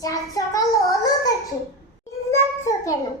Sen sokalı onu da kim? Bizden sokalım.